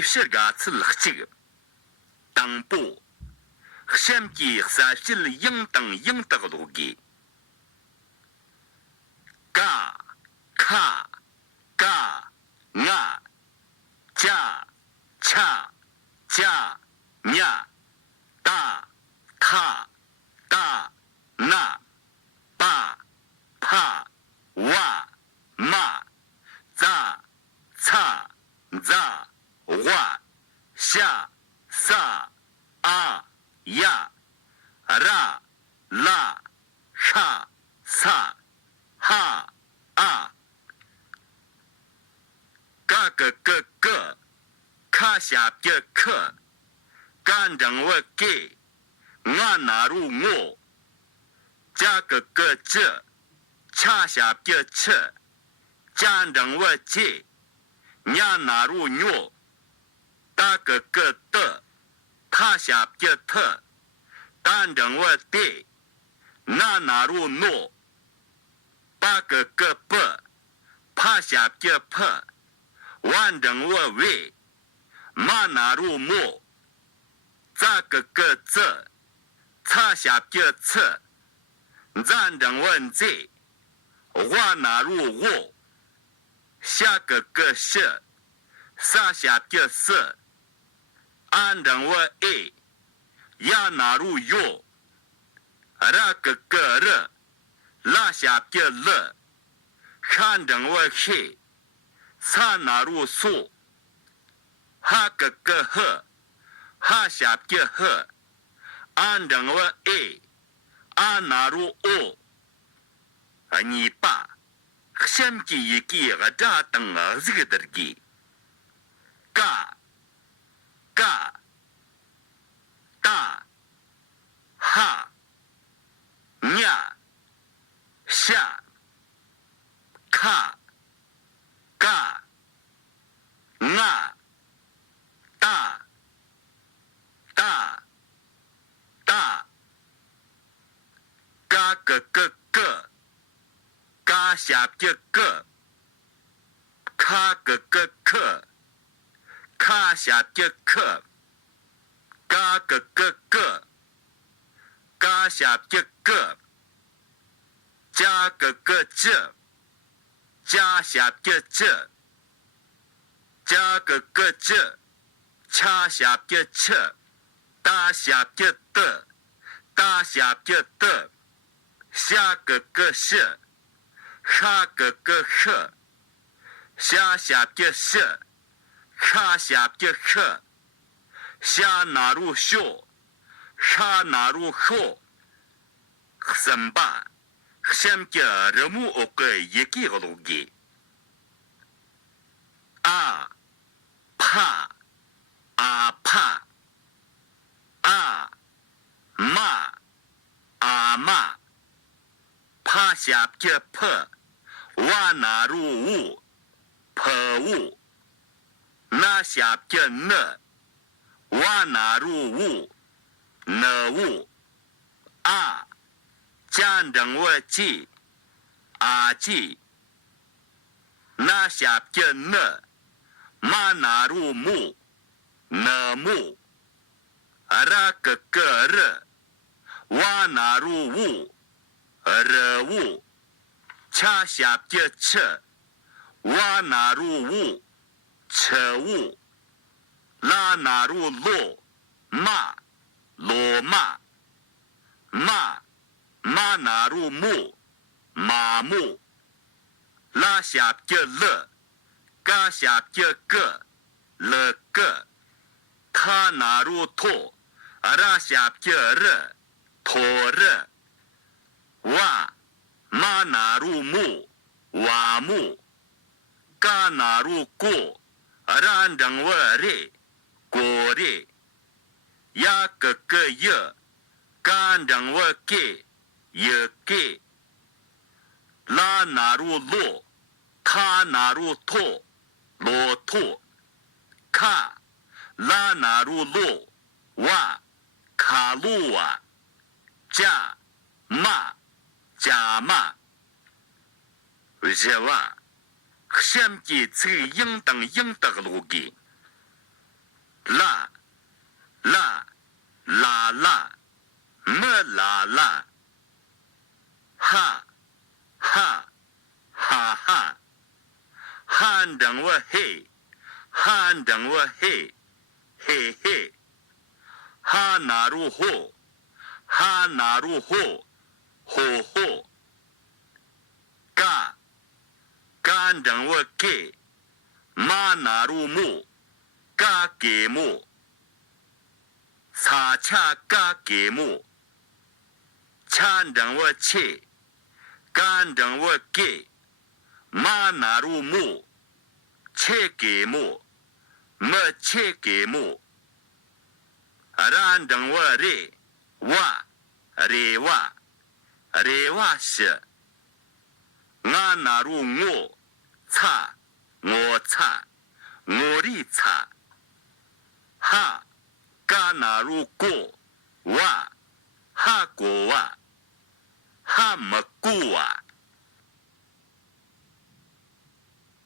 إفشرقا تلخشق تنبو خشمكي خساشل ينتغلوكي كا كا كا نا جا cha cha nya ta ta ta na pa pa wa ma za ca za wa sha sa a ya ra la sha sa ha a ga ga ga ga卡下别克，干正我给，俺拿入我，加个个这，卡下别吃，干正我接，俺拿入我，打个个的，卡下别特，干正我的，俺拿入我，把个个不，趴下别破，完正我为。马纳入木，咋个个字，擦下别词，咱正文字，话纳入我，下个个是，撒下别是，按正我 A， 呀纳入 U， 那个个人，拉下别了，看正我 K， 撒纳入苏。哈个个呵，哈下别呵，按正我 A， 按纳入 O， 你爸，先记一记个这等儿子个得记，嘎，嘎，大，哈，nya，下，卡，嘎，那。大，大，大，嘎个个个，嘎下别个，卡个个克，卡下别克，嘎个个个，嘎下别个，加个个这，加下别这，加个个这。掐下别吃，打下别的，打下别的，下个个是，哈个个呵，下下别是，哈下别呵，下纳入修，哈纳入后，什么？先给人物我个一个个路给，啊，怕。阿怕，阿妈，阿妈，怕下别破，瓦纳入物，破物，那下别呢，瓦纳入物，呢物，啊，讲正我记，阿记，那下别呢，马纳入木。那木，那个个人，瓦纳入物，热物，恰下别吃，瓦纳入物，吃物，拉纳入罗，马，罗马，马，马纳入木，马木，拉下别了，嘎下别个，了个。他纳入托，拉下别热，托热，瓦，马纳入木，瓦木，嘎纳入果，让正我热，果热，呀个个热，嘎正我给，也给，拉纳入罗，他纳入托，罗托，卡。拉纳入路瓦卡路瓦加马加马，这瓦先给这应当个路给，啦啦啦啦么啦啦哈哈哈哈汉等我嘿汉等我嘿嘿嘿哈那如火哈那如火火火嘎干等我给马那如木嘎给木擦恰嘎给木찬等我切干等我给马那如木切给木么切给木ran等我re wa re wa re wa 是我那如我擦我擦我里擦哈嘎那如过哇哈过哇哈么过哇